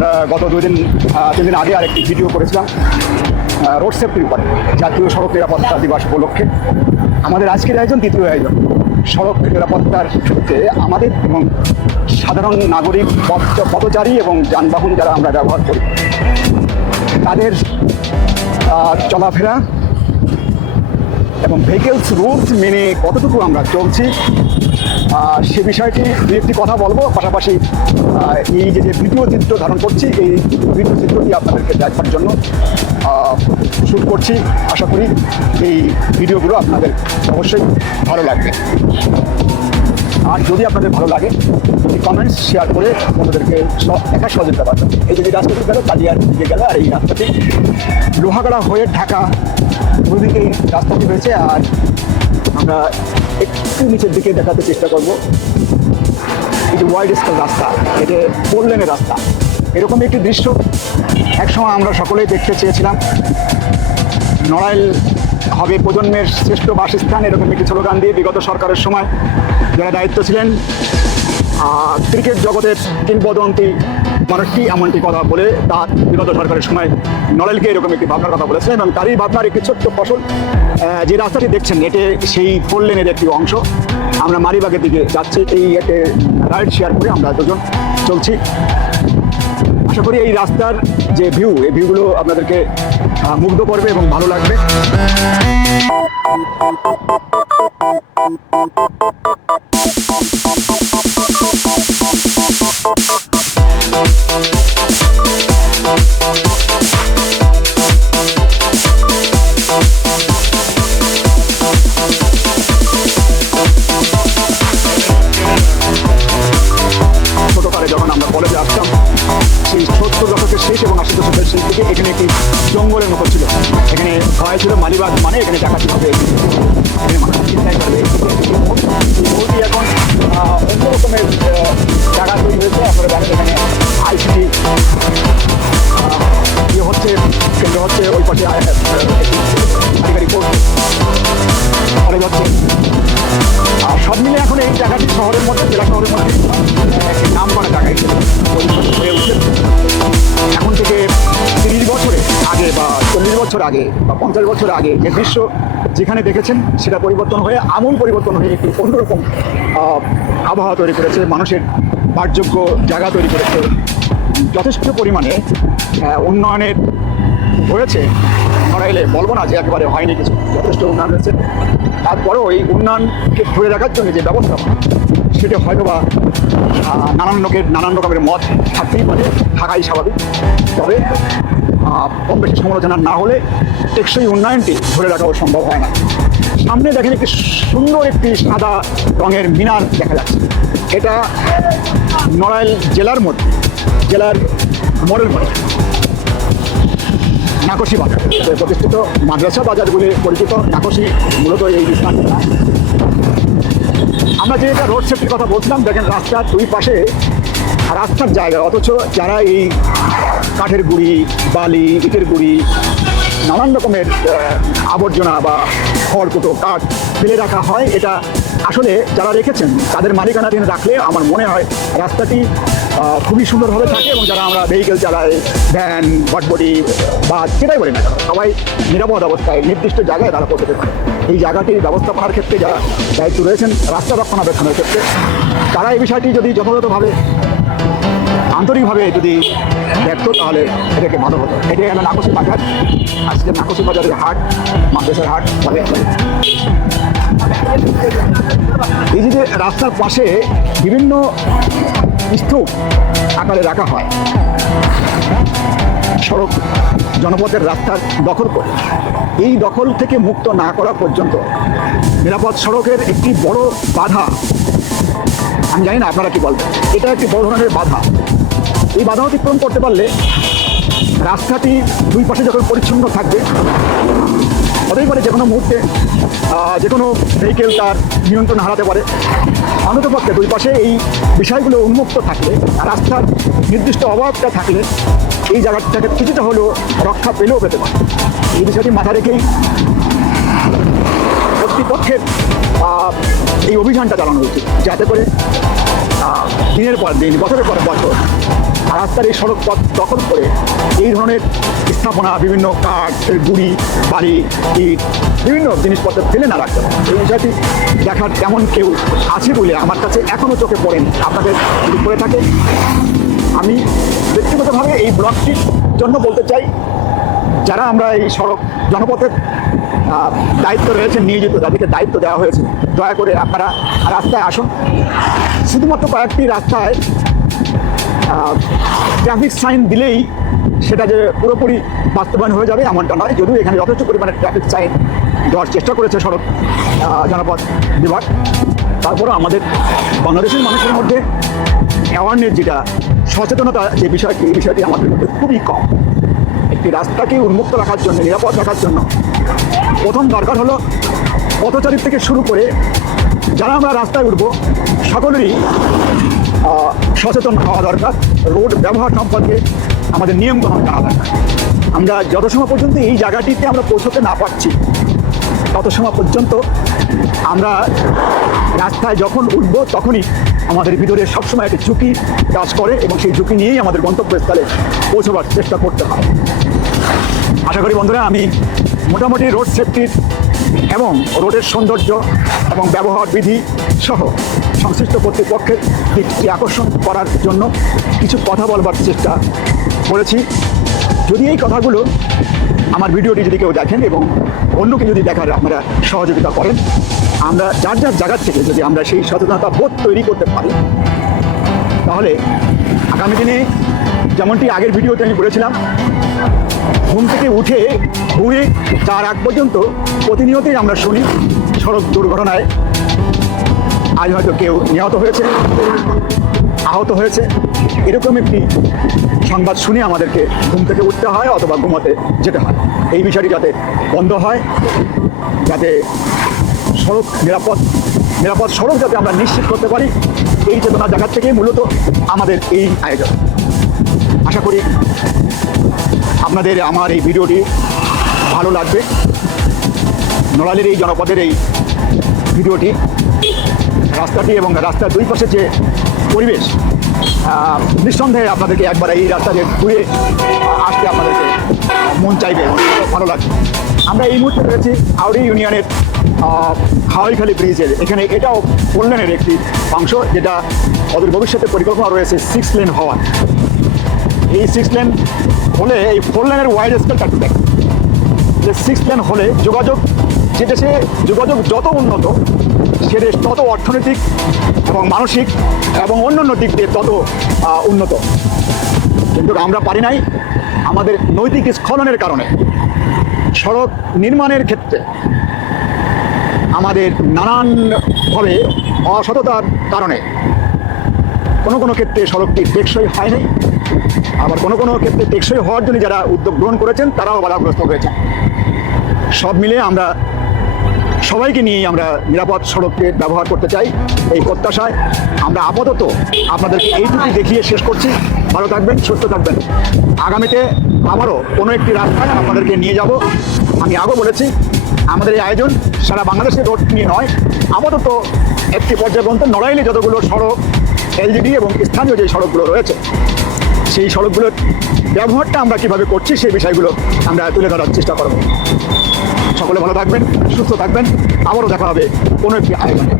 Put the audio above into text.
আমরা গত দুই দিন তিন দিন আগে আরেকটি ভিডিও করেছিলাম রোড সেফটির উপরে জাতীয় সড়ক নিরাপত্তা দিবস উপলক্ষে। আমাদের আজকের আয়োজন দ্বিতীয় আয়োজন। সড়ক নিরাপত্তার ক্ষেত্রে আমাদের এবং সাধারণ নাগরিক, পথ- পথচারী এবং যানবাহন যারা আমরা ব্যবহার করি, তাদের চলাফেরা এবং ভেহিকেলস রুলস মেনে কতটুকু আমরা চলছি আহ, সে বিষয়টি দু একটি কথা বলব। পাশাপাশি এই যে যে ভিডিও চিত্র ধারণ করছি এই ভিডিও চিত্রটি আপনাদেরকে দেখার জন্য শ্যুট করছি। আশা করি এই ভিডিওগুলো আপনাদের অবশ্যই ভালো লাগবে। আর যদি আপনাদের ভালো লাগে যদি কমেন্টস শেয়ার করে স- দেখা সহযোগিতা পারবেন এই যদি রাস্তাটি গেল কালিয়ার দিকে গেল আর এই রাস্তাটি লোহাগড়া হয়ে ঢাকা দুদিকেই রাস্তাটি রয়েছে আর আমরা একটু নিচের দিকে দেখাতে চেষ্টা করব। যে ওয়াইড স্কেল রাস্তা, এটা ফোর লেনের রাস্তা। এরকম একটি দৃশ্য একসময় আমরা সকলেই দেখতে চেয়েছিলাম। নড়াইল হবে প্রজন্মের শ্রেষ্ঠ বাসস্থান, এরকম একটি স্লোগান দিয়ে বিগত সরকারের সময় যারা দায়িত্ব ছিলেন ক্রিকেট জগতের কিংবদন্তি মানুষটি এমনটি কথা বলে তার বিগত সরকারের সময় নড়াইলকে এরকম একটি ভাবনার কথা বলেছিলেন এবং তারই ভাবনার একটি ছোট্ট ফসল যে রাস্তাটি দেখছেন এটি সেই ফোর লেনের একটি অংশ। আমরা মারিবাগের দিকে যাচ্ছি, এই এতে রাইড শেয়ার করে আমরা দুজন চলছি। আশা করি এই রাস্তার যে ভিউ, এই ভিউগুলো আপনাদেরকে মুগ্ধ করবে এবং ভালো লাগবে। ছোটকালে থেকে এখানে একটি জঙ্গলের মতো ছিল। এখানে ভয় ছিল, মালিবাগ মানে এখানে ডাকাতি হবে এখানে অন্য রকমের জায়গা তৈরি হয়েছে। আপনারা জানেন এখানে আইসিটি ইয়ে হচ্ছে, কেন্দ্র হচ্ছে, ওই পাশে আধিকারিক কলেজ হচ্ছে আর সব মিলে এখন এই জায়গাটি শহরের মধ্যে, জেলা শহরের মধ্যে একটি নাম করা জায়গা হয়ে উঠছে। এখন বছর আগে বা পঞ্চাশ বছর আগে যে দৃশ্য যেখানে দেখেছেন সেটা পরিবর্তন হয়ে আমূল পরিবর্তন হয়ে একটি অন্যরকম আবহাওয়া তৈরি করেছে, মানুষের বাসযোগ্য জায়গা তৈরি করেছে। যথেষ্ট পরিমাণে উন্নয়নের হয়েছে। নড়াইলে বলব না যে একেবারে হয়নি কিছু, যথেষ্ট উন্নয়ন হয়েছে। তারপরেও এই উন্নয়নকে ধরে রাখার জন্য যে ব্যবস্থা, সেটা হয়তো বা নানান লোকের, নানান রকমের মত থাকতেই পারে, থাকাই স্বাভাবিক। তবে কম বেশি সমালোচনা না হলে টেকসই উন্নয়নটি ধরে রাখাও সম্ভব হয় না। সামনে দেখেন একটি সুন্দর একটি সাদা রঙের মিনার দেখা যাচ্ছে। এটা নড়াইল জেলার মধ্যে, জেলার মোড়ের মধ্যে নাকশি বাজার প্রতিষ্ঠিত মাদ্রাসা বাজার বলে পরিচিত নাকশি মূলত এই স্থানটি। আমরা যে এটা রোড সেফটির কথা বলছিলাম, দেখেন রাস্তার দুই পাশে রাস্তার জায়গা, অথচ যারা এই কাঠের গুঁড়ি, বালি, ইটের গুঁড়ি, নানান রকমের আবর্জনা বা খড়কুটো, কাঠ ফেলে রাখা হয়, এটা আসলে যারা রেখেছেন, তাদের মালিকানাধীন রাখলে আমার মনে হয় রাস্তাটি খুবই সুন্দরভাবে থাকে এবং যারা আমরা ভেহিকেল চালাই ভ্যান বটবডি বা যেটাই বলি না সবাই নিরাপদ অবস্থায় নির্দিষ্ট জায়গায় তারা পৌঁছতে পারে। এই জায়গাটি ব্যবস্থাপনার ক্ষেত্রে যারা দায়িত্ব রয়েছেন, রাস্তা রক্ষণাবেক্ষণের ক্ষেত্রে, তারা এই বিষয়টি যদি যথাযথভাবে, আন্তরিকভাবে যদি দেখতো তাহলে এটাকে ভালো হতো এটাই হলো নাকশি বাজার। আজকে নাকশি বাজারের হাট, মাদ্রাসার হাট বলে এই যে রাস্তার পাশে বিভিন্ন স্তূপ আকারে রাখা হয় সড়ক জনপথের রাস্তার দখল করে। এই দখল থেকে মুক্ত না করা পর্যন্ত নিরাপদ সড়কের একটি বড় বাধা। আমি জানি না আপনারা কি বলবেন। এটা একটি বড় ধরনের বাধা। এই বাধা অতিক্রম করতে পারলে রাস্তাটি দুই পাশে যখন পরিচ্ছন্ন থাকবে, হতেই পারে যে কোনো মুহূর্তে যে কোনো ভেহিকেল তার নিয়ন্ত্রণ হারাতে পারে। অন্ততপক্ষে দুই পাশে এই বিষয়গুলো উন্মুক্ত থাকলে, রাস্তার নির্দিষ্ট অভাবটা থাকলে এই জায়গাটাকে কিছুটা হলেও রক্ষা পেলেও পেতে পারে। এই বিষয়টি মাথা রেখেই কর্তৃপক্ষের এই অভিযানটা চালানো উচিত। যাতে করে দিনের পর দিন, বছরের পর বছর রাস্তার এই সড়ক পথ দখল করে এই ধরনের স্থাপনা, বিভিন্ন কাঠ, গুড়ি, বাড়ি, ইট, বিভিন্ন জিনিসপত্র ফেলে না রাখতে পারে। এই বিষয়টি দেখার তেমন কেউ আছে বলে আমার কাছে এখনও চোখে পড়েনি। আপনাদের যদি পড়ে থাকে, আমি ব্যক্তিগতভাবে এই ব্লকটির জন্য বলতে চাই, যারা আমরা এই সড়ক জনপথের দায়িত্ব রয়েছে নিয়োজিত, যাদেরকে দায়িত্ব দেওয়া হয়েছে, দয়া করে আপনারা রাস্তায় আসুন। শুধুমাত্র কয়েকটি রাস্তায় ট্রাফিক সাইন দিলেই সেটা যে পুরোপুরি বাস্তবায়ন হয়ে যাবে এমনটা নয়। যদিও এখানে যথেষ্ট পরিমাণে ট্রাফিক সাইন দেওয়ার চেষ্টা করেছে সড়ক জনপথ বিভাগ। তারপরও আমাদের বাংলাদেশের মানুষের মধ্যে অ্যাওয়ারনেস যেটা, সচেতনতা যে বিষয়টি, এই বিষয়টি আমাদের মধ্যে খুবই কম। একটি রাস্তাকে উন্মুক্ত রাখার জন্য, নিরাপদ রাখার জন্য প্রথম দরকার হলো পথচারীর থেকে শুরু করে যারা আমরা রাস্তায় উঠবো, সকলেরই সচেতন হওয়া দরকার। রোড ব্যবহার সম্পর্কে আমাদের নিয়ম গ্রহণ দরকার। আমরা যত সময় পর্যন্ত এই জায়গাটিতে আমরা পৌঁছতে না পারছি, তত সময় পর্যন্ত আমরা রাস্তায় যখন উঠব তখনই আমাদের ভিতরে সবসময় একটা ঝুঁকি কাজ করে এবং সেই ঝুঁকি নিয়েই আমাদের গন্তব্যস্থলে পৌঁছবার চেষ্টা করতে হয়। আশা করি বন্ধুরা, আমি মোটামুটি রোড সেফটির এবং রোডের সৌন্দর্য এবং ব্যবহার বিধি সহ সংশ্লিষ্ট কর্তৃপক্ষের দৃষ্টি আকর্ষণ করার জন্য কিছু কথা বলবার চেষ্টা করেছি। যদি এই কথাগুলো আমার ভিডিওটি যদি কেউ দেখেন এবং অন্যকে যদি দেখার আপনারা সহযোগিতা করেন, আমরা যার যার জায়গার থেকে যদি আমরা সেই সচেতনতা বোধ তৈরি করতে পারি, তাহলে আগামী দিনে যেমনটি আগের ভিডিওতে আমি বলেছিলাম, ঘুম থেকে উঠে ঘুরে তার আগ পর্যন্ত প্রতিনিয়তই আমরা শুনি সড়ক দুর্ঘটনায় আজ হয়তো কেউ নিহত হয়েছে, আহত হয়েছে। এরকম একটি সংবাদ শুনে আমাদেরকে ঘুম থেকে উঠতে হয় অথবা ঘুমাতে যেতে হয়। এই বিষয়টি যাতে বন্ধ হয়, যাতে সড়ক নিরাপদ নিরাপদ সড়ক যাতে আমরা নিশ্চিত করতে পারি, এই চেতনা জায়গার থেকেই মূলত আমাদের এই আয়োজন। আশা করি আপনাদের আমার এই ভিডিওটি ভালো লাগবে। নড়ালের এই জনপদের এই ভিডিওটি রাস্তাটি এবং রাস্তার দুই পাশে যে পরিবেশ নিঃসন্দেহে আপনাদেরকে একবার এই রাস্তা ঘুরে আসতে আপনাদেরকে মন চাইবে, ভালো লাগবে। আমরা এই মুহূর্তে রয়েছি আউরি ইউনিয়নের হাওয়াইখালি ব্রিজের। এখানে এটাও লেনের একটি অংশ, যেটা ওদের ভবিষ্যতে পরিকল্পনা রয়েছে সিক্স লেন হওয়ার। এই সিক্স লেন হলে, এই ফোর লেনের ওয়াইড স্কেলটা যে সিক্স লেন হলে যোগাযোগ যে দেশে যোগাযোগ যত উন্নত, সে দেশ তত অর্থনৈতিক এবং মানসিক এবং অন্যান্য দিক দিয়ে তত উন্নত। কিন্তু আমরা পারি নাই আমাদের নৈতিক স্খলনের কারণে। সড়ক নির্মাণের ক্ষেত্রে আমাদের নানানভাবে অসততার কারণে কোনো কোনো ক্ষেত্রে সড়কটি টেকসই হয়নি আবার কোনো কোনো ক্ষেত্রে টেকসই হওয়ার জন্য যারা উদ্যোগ গ্রহণ করেছেন, তারাও বাধাগ্রস্ত হয়েছেন। সব মিলে আমরা সবাইকে নিয়েই আমরা নিরাপদ সড়ককে ব্যবহার করতে চাই এই প্রত্যাশায়। আমরা আপাতত আপনাদেরকে এইটুকু দেখিয়ে শেষ করছি। ভালো থাকবেন, সুস্থ থাকবেন। আগামীতে আবারও কোনো একটি রাস্তায় আপনাদেরকে নিয়ে যাব। আমি আগেও বলেছি, আমাদের এই আয়োজন সারা বাংলাদেশের রোড নিয়ে নয়। আপাতত একটি পর্যায়বন্ত নড়াইলে যতগুলো সড়ক, এলজিডি এবং স্থানীয় যে সড়কগুলো রয়েছে, সেই সড়কগুলোর ব্যবহারটা আমরা কীভাবে করছি, সেই বিষয়গুলো আমরা তুলে ধরার চেষ্টা করব। সকলে ভালো থাকবেন সুস্থ থাকবেন আবারও দেখা হবে কোনো একটি আয়োজনে।